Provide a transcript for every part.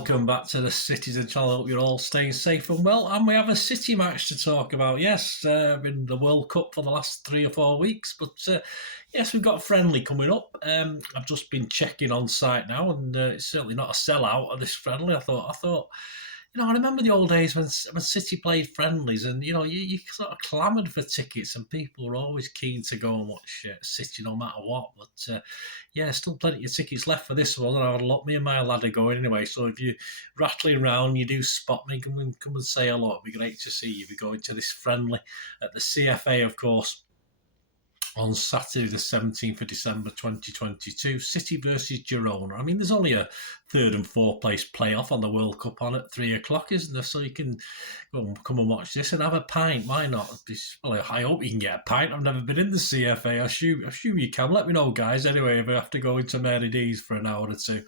welcome back to the Citizen channel. Hope you're all staying safe and well. And we have a City match to talk about. Yes, been the World Cup for the last 3 or 4 weeks, but yes, we've got a friendly coming up. I've just been checking on site now, and it's certainly not a sellout of this friendly. I thought. I remember the old days when City played friendlies, and you sort of clamoured for tickets, and people were always keen to go and watch City no matter what. But yeah, still plenty of tickets left for this one, and I would lot me and my lad are going anyway. So if you're rattling around, you do spot me, come and say hello. It'd be great to see you. We're going to this friendly at the C.F.A, of course, on Saturday the 17th of December 2022, City versus Girona. I mean, there's only a third and fourth place playoff on the World Cup on at 3 o'clock, isn't there? So you can come and watch this and have a pint. Why not? Well, I hope you can get a pint. I've never been in the CFA. I assume you can. Let me know, guys. Anyway, if I have to go into MENDY's for an hour or two,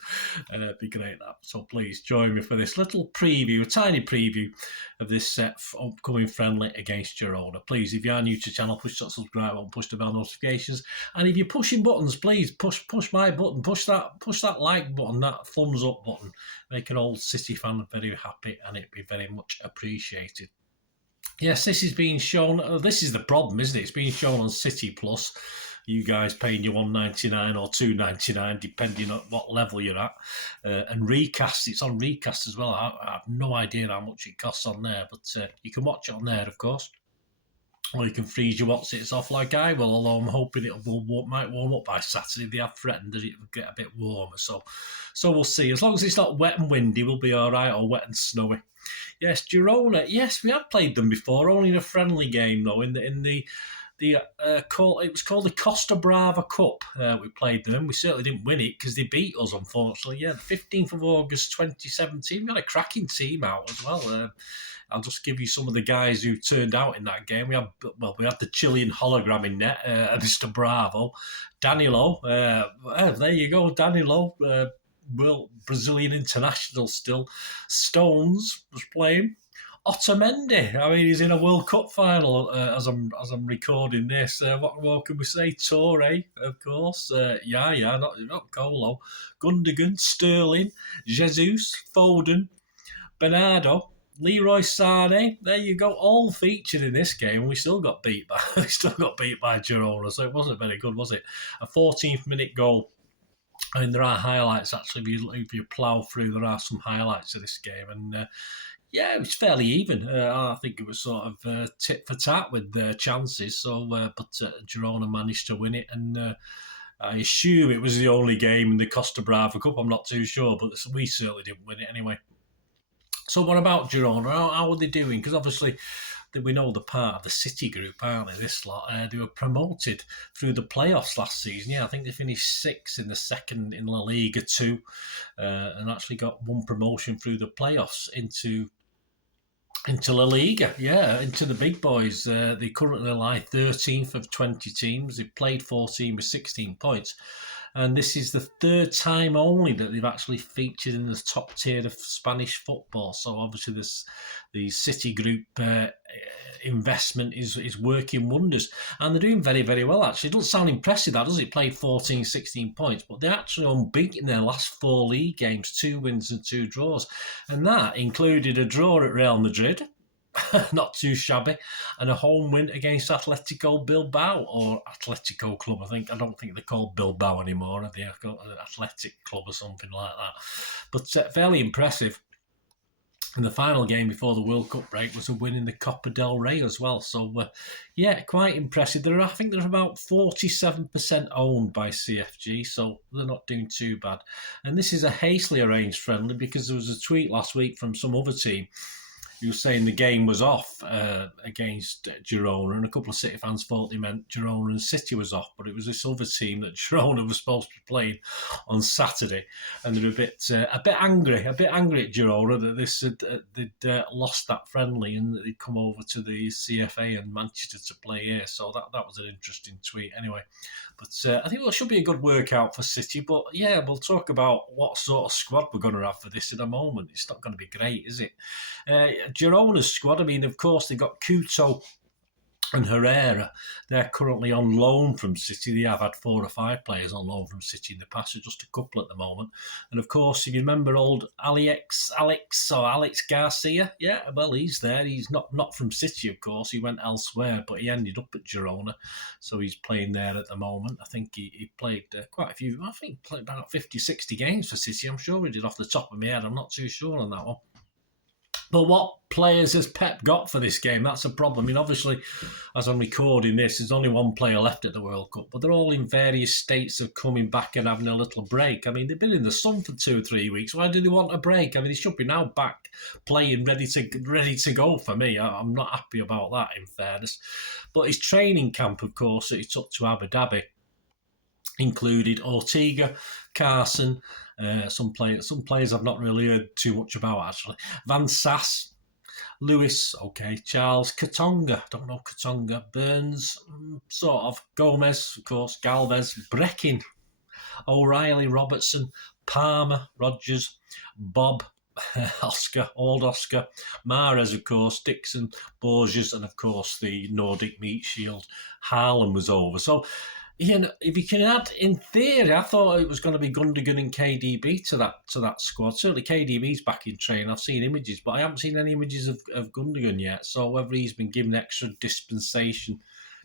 it'd be great, that. So please join me for this little preview, a tiny preview of this upcoming friendly against Girona. Please, if you are new to the channel, push that subscribe button, push the bell notifications, and if you're pushing buttons, please push my button, push that like button, that thumbs up button. Make an old City fan very happy, and it'd be very much appreciated. Yes, this is being shown. This is the problem, isn't it? It's being shown on City Plus. You guys paying your $1.99 or $2.99, depending on what level you're at. And recast, it's on recast as well. I have no idea how much it costs on there, but you can watch it on there, of course. Or you can freeze your What's-Its off like I will, although I'm hoping might warm up by Saturday. They have threatened that it will get a bit warmer. So we'll see. As long as it's not wet and windy, we'll be all right, or wet and snowy. Yes, Girona. Yes, we have played them before, only in a friendly game, though, in the it was called the Costa Brava Cup. We played them. We certainly didn't win it because they beat us, unfortunately. Yeah, the 15th of August 2017. We had a cracking team out as well. I'll just give you some of the guys who turned out in that game. We had the Chilean hologram in net, Mr. Bravo, Danilo. There you go, Danilo. Brazilian international still. Stones was playing. Otamendi, I mean, he's in a World Cup final as I'm recording this. What more can we say? Torre, of course. Not Colo. Gundogan, Sterling, Jesus, Foden, Bernardo, Leroy Sané. There you go, all featured in this game. We still got beat by Girona, so it wasn't very good, was it? A 14th minute goal. I mean, there are highlights actually. If you plough through, there are some highlights of this game, and yeah, it was fairly even. I think it was sort of tit for tat with their chances. So, but Girona managed to win it, and I assume it was the only game in the Costa Brava Cup. I'm not too sure, but we certainly didn't win it anyway. So, what about Girona? How are they doing? Because obviously, we know they're part of the City group, aren't they? This lot, they were promoted through the playoffs last season. Yeah, I think they finished 6th in the second in La Liga 2, and actually got one promotion through the playoffs into La Liga, into the big boys. They currently lie 13th of 20 teams. They've played 14 with 16 points. And this is the third time only that they've actually featured in the top tier of Spanish football. So obviously the City Group investment is working wonders. And they're doing very, very well, actually. It doesn't sound impressive, that, does it? Played 14, 16 points. But they're actually unbeaten their last 4 league games, 2 wins and 2 draws. And that included a draw at Real Madrid, not too shabby, and a home win against Atletico Bilbao, or Atletico Club. I don't think they're called Bilbao anymore. They're called Athletic Club or something like that. But fairly impressive. And the final game before the World Cup break was a win in the Copa del Rey as well. So, yeah, quite impressive. I think they're about 47% owned by CFG, so they're not doing too bad. And this is a hastily arranged friendly because there was a tweet last week from some other team who was saying the game was off against Girona, and a couple of City fans thought they meant Girona and City was off, but it was this other team that Girona was supposed to be playing on Saturday, and they're a bit angry at Girona that they'd lost that friendly and that they'd come over to the CFA and Manchester to play here. So that was an interesting tweet anyway. But I think it should be a good workout for City. But yeah, we'll talk about what sort of squad we're going to have for this in a moment. It's not going to be great, is it? Girona's squad, I mean, of course, they've got Couto and Herrera, they're currently on loan from City. They have had 4 or 5 players on loan from City in the past, so just a couple at the moment. And of course, if you remember old Alex Garcia, yeah, well, he's there. He's not from City, of course. He went elsewhere, but he ended up at Girona, so he's playing there at the moment. I think he played quite a few, I think he played about 50, 60 games for City. I'm sure he did off the top of my head. I'm not too sure on that one. But what players has Pep got for this game? That's a problem. I mean, obviously, as I'm recording this, there's only one player left at the World Cup, but they're all in various states of coming back and having a little break. I mean, they've been in the sun for 2 or 3 weeks. Why do they want a break? I mean, they should be now back playing, ready to go for me. I'm not happy about that, in fairness. But his training camp, of course, that he took to Abu Dhabi included Ortega, Carson, some players I've not really heard too much about, actually. Van Sass, Lewis, okay, Charles, Katonga, don't know Katonga, Burns, sort of, Gomez, of course, Galvez, Breckin, O'Reilly, Robertson, Palmer, Rogers, Bob, Oscar, Old Oscar, Mahrez, of course, Dixon, Borges, and of course the Nordic Meat Shield. Haaland was over. So, you know, if you can add, in theory, I thought it was going to be Gundogan and KDB to that squad. Certainly KDB's back in training. I've seen images, but I haven't seen any images of Gundogan yet. So whether he's been given extra dispensation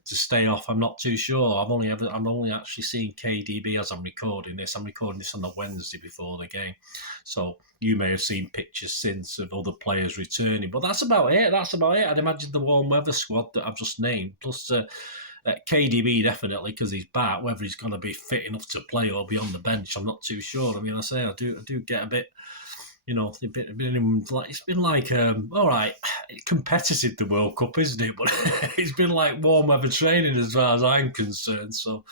to stay off, I'm not too sure. I'm only actually seeing KDB as I'm recording this. I'm recording this on the Wednesday before the game, so you may have seen pictures since of other players returning. But that's about it. I'd imagine the warm weather squad that I've just named, plus KDB definitely, because he's back. Whether he's going to be fit enough to play or be on the bench, I'm not too sure. I mean, I do get a bit, you know, it's been like all right, competitive, the World Cup, isn't it? But it's been like warm weather training as far as I'm concerned. So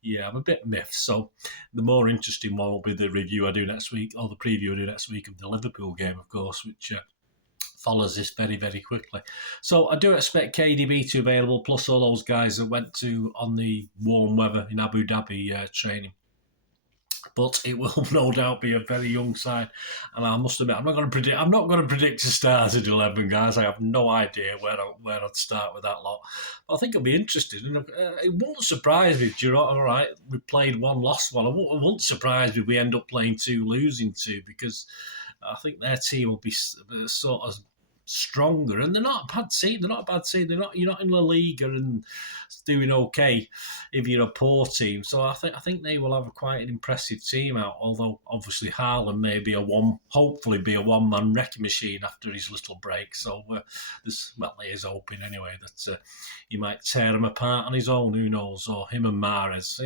yeah, I'm a bit miffed. So the more interesting one will be the review I do next week, or the preview I do next week of the Liverpool game, of course, which follows this very, very quickly. So I do expect KDB to be available, plus all those guys that went to on the warm weather in Abu Dhabi training. But it will no doubt be a very young side, and I must admit, I'm not going to predict a starting 11, guys. I have no idea where I'd start with that lot. But I think it'll be interesting. And it won't surprise me if Girona, all right, we played 1, lost 1. It won't surprise me if we end up playing 2, losing 2, because I think their team will be sort of stronger, and they're not a bad team. You're not in La Liga and doing okay if you're a poor team. So I think they will have quite an impressive team out. Although obviously Haaland may be hopefully be a one-man wrecking machine after his little break. So he is hoping anyway that he might tear him apart on his own. Who knows? Or him and Mahrez.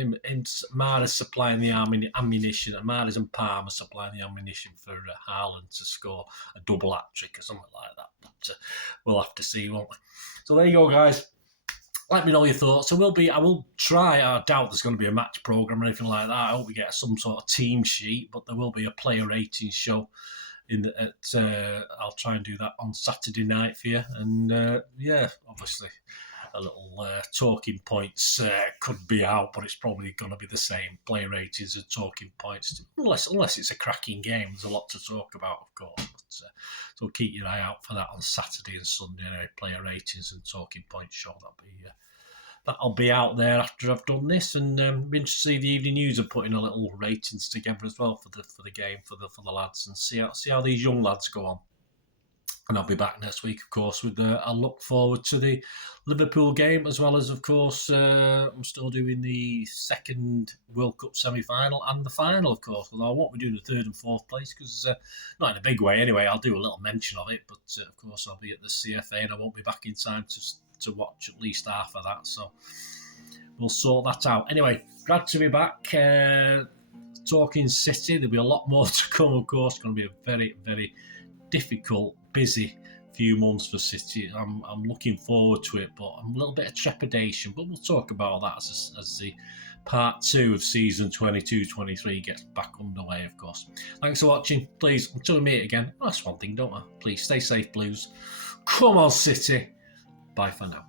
Mahrez supplying the ammunition, and Mahrez and Palmer supplying the ammunition for Haaland to score a double hat-trick or something like that. But we'll have to see, won't we? So there you go, guys. Let me know your thoughts. I will try. I doubt there's going to be a match programme or anything like that. I hope we get some sort of team sheet, but there will be a player rating show. I'll try and do that on Saturday night for you. And obviously a little talking points could be out, but it's probably going to be the same player ratings and talking points, unless it's a cracking game. There's a lot to talk about, of course. But, so keep your eye out for that on Saturday and Sunday. Anyway, player ratings and talking points show. That'll be out there after I've done this, and be interested to see the Evening News are putting a little ratings together as well for the game for the lads, and see how these young lads go on. And I'll be back next week, of course, with I look forward to the Liverpool game, as well as, of course, I'm still doing the second World Cup semi-final and the final, of course, although I won't be doing the third and fourth place, because not in a big way anyway. I'll do a little mention of it, but of course I'll be at the C.F.A. and I won't be back in time to watch at least half of that, so we'll sort that out. Anyway, glad to be back. Talking City, there'll be a lot more to come, of course. It's going to be a very, very difficult, busy few months for City. I'm looking forward to it, but I'm a little bit of trepidation. But we'll talk about that as the part 2 of season 22-23 gets back underway, of course. Thanks for watching. Please, until we meet again, that's one thing, don't I? Please stay safe, Blues. Come on, City. Bye for now.